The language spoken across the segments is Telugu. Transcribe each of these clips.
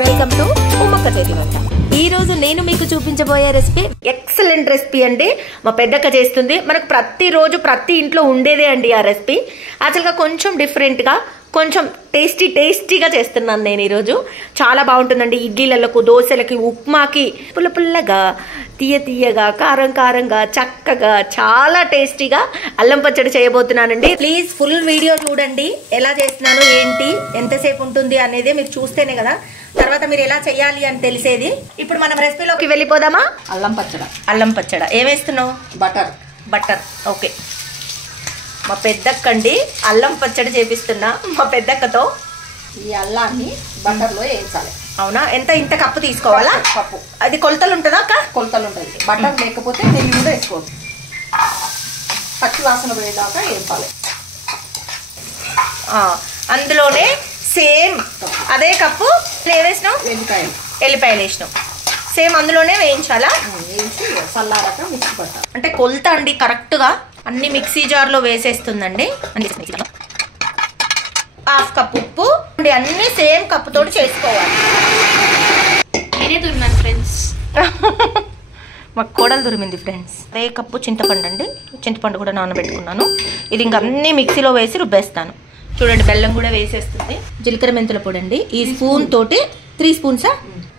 వెల్కమ్ టు ఉమ్మక్క చేతి వంట. ఈ రోజు నేను మీకు చూపించబోయే రెసిపీ ఎక్సలెంట్ రెసిపీ అండి. మా పెద్దక్క చేస్తుంది. మనకు ప్రతిరోజు ప్రతి ఇంట్లో ఉండేదే అండి ఆ రెసిపీ. యాక్చువల్గా కొంచెం డిఫరెంట్గా, కొంచెం టేస్టీగా చేస్తున్నాను నేను ఈరోజు. చాలా బాగుంటుందండి. ఇడ్లీలకు, దోశలకి, ఉప్మాకి పుల్లగా, తీయగా, కారంగా, చక్కగా, చాలా టేస్టీగా అల్లం పచ్చడి చేయబోతున్నానండి. ప్లీజ్ ఫుల్ వీడియో చూడండి. ఎలా చేస్తున్నాను, ఏంటి, ఎంతసేపు ఉంటుంది అనేది మీరు చూస్తేనే కదా తర్వాత మీరు ఎలా చేయాలి అని తెలిసేది. ఇప్పుడు మనం రెసిపీలోకి వెళ్ళిపోదామా? అల్లం పచ్చడ ఏమేస్తున్నావు? బటర్. ఓకే. మా పెద్దక్కండి అల్లం పచ్చడి చేపిస్తున్నా మా పెద్దక్కతో. ఈ అల్లాన్ని బటర్లో వేయించాలి. అవునా? ఇంత కప్పు తీసుకోవాలా? కప్పు. అది కొలతలు ఉంటుందా అక్క? కొలతలు ఉంటుంది. బటర్ లేకపోతే నెయ్యి కూడా వేసుకోవచ్చు. పచ్చి వాసన పోయేదాకా వేపాలి. అందులోనే సేమ్ అదే కప్పు వేసినాం, ఎల్లిపాయలు వేసినాం. సేమ్ అందులోనే వేయించాలా? వేయించి చల్లారాక మిక్సీ పట్టాలి. అంటే కొలత అండి కరెక్ట్గా అన్ని మిక్సీ జార్లో వేసేస్తుందండి. హాఫ్ కప్ ఉప్పు అండి, అన్ని సేమ్ కప్పుతో చేసుకోవాలి. నేనే తురిమాను ఫ్రెండ్స్. మా కోడలు తురిమింది ఫ్రెండ్స్. అదే కప్పు చింతపండు అండి. చింతపండు కూడా నానబెట్టుకున్నాను. ఇది ఇంక అన్ని మిక్సీలో వేసి రుబ్బేస్తాను. చూడండి, బెల్లం కూడా వేసేస్తుంది. జీలకర్ర మెంతుల పొడి అండి. ఈ స్పూన్ తోటి 3 స్పూన్సా?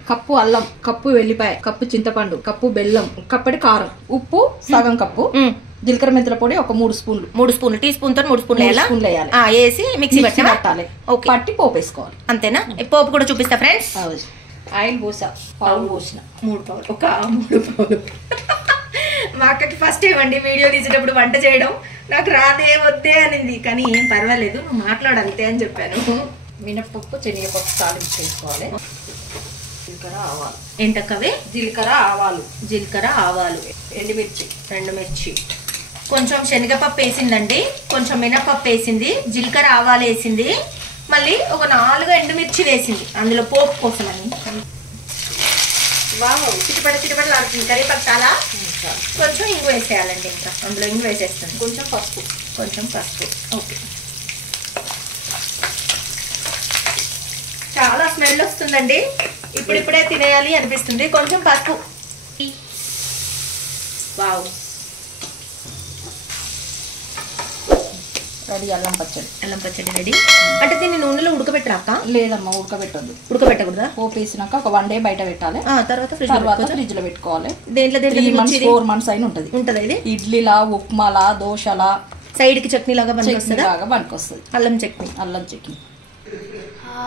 కప్పు అల్లం, కప్పు వెల్లిపాయ, కప్పు చింతపండు, కప్పు బెల్లం, కప్పటి కారం, ఉప్పు సగం కప్పు, జీలకర్ర మెంతుల పొడి ఒక 3 స్పూన్లు. 3 స్పూన్లు, టీ స్పూన్ తో 3 స్పూన్లు వేయాలి. వేసి మిక్సీ పెట్టాలి. పట్టి పోపు వేసుకోవాలి. అంతేనా? పోపు కూడా చూపిస్తా ఫ్రెండ్స్. ఆయిల్ పోసా, పావులు పోసిన, 3 పావులు. మా అక్కకి ఫస్ట్ ఇవ్వండి వీడియో తీసేటప్పుడు వంట చేయడం. నాకు రాదే వద్దే అనింది, కానీ ఏం పర్వాలేదు, నువ్వు మాట్లాడాలితే అని చెప్పాను. మినప్పప్పు, శనగపప్పు తాలింపు చేసుకోవాలి. జీలకర్ర ఆవాలు. ఏంటక్కవే? జీలకర్ర ఆవాలు, ఎండుమిర్చి, 2 మిర్చి, కొంచెం శనగపప్పు వేసిందండి, కొంచెం మినపప్పు వేసింది, జీలకర్ర ఆవాలు వేసింది, మళ్ళీ ఒక 4 ఎండుమిర్చి వేసింది అందులో పోపు కోసం అని. చిటపటలాడుతుంది. కరివేపాకు చాలా, కొంచెం ఇంగు వేసేయాలండి. ఇంకా అందులో ఇంగు వేసేస్తుంది. కొంచెం పసుపు. ఓకే. చాలా స్మెల్ వస్తుందండి. ఇప్పుడిప్పుడే తినేయాలి అనిపిస్తుంది. కొంచెం పసుపు. వావ్, రెడీ అల్లం పచ్చడి రెడీ. అంటే దీన్ని నూనెలో ఉడకబెట్టరాక? లేదమ్మా, ఉడకబెట్టద్దు. ఉడకబెట్టకూడదా? పోపు వేసినాక ఒక 1 డే బయట పెట్టాలి. తర్వాత ఫ్రిడ్జ్ లో పెట్టుకోవాలి. 3 months 4 months అయిన ఉంటది. ఇది ఇడ్లీలా, ఉప్మాలా, దోశలా, సైడ్ కి చట్నీ లాగా పనికొస్తుంది. అల్లం చట్నీ.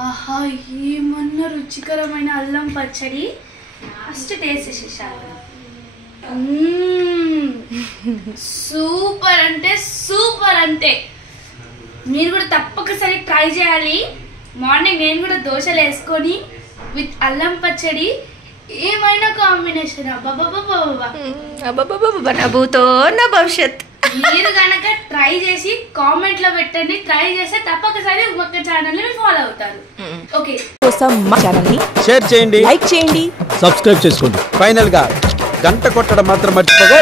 ఆహా, ఏమన్నా రుచికరమైన అల్లం పచ్చడి. ఫస్ట్ టేస్ట్ చేసేసాను. సూపర్ అంటే మీరు కూడా తప్పకసారి ట్రై చేయాలి. మార్నింగ్ నేను కూడా దోశలు వేసుకొని విత్ అల్లం పచ్చడి, ఏమైనా కాంబినేషన్. నవ్వుతో నా భవిష్యత్. మీరు కనుక ట్రై చేసి కామెంట్ లో పెట్టండి. ట్రై చేస్తే తప్పకసారి ఒక్క ఛానల్ ని ఫాలో అవుతారు. ఓకే, కోసం మా ఛానల్ ని షేర్ చేయండి, లైక్ చేయండి, సబ్స్క్రైబ్ చేసుకోండి. ఫైనల్ గా గంట కొట్టడం మాత్రం మర్చిపోగా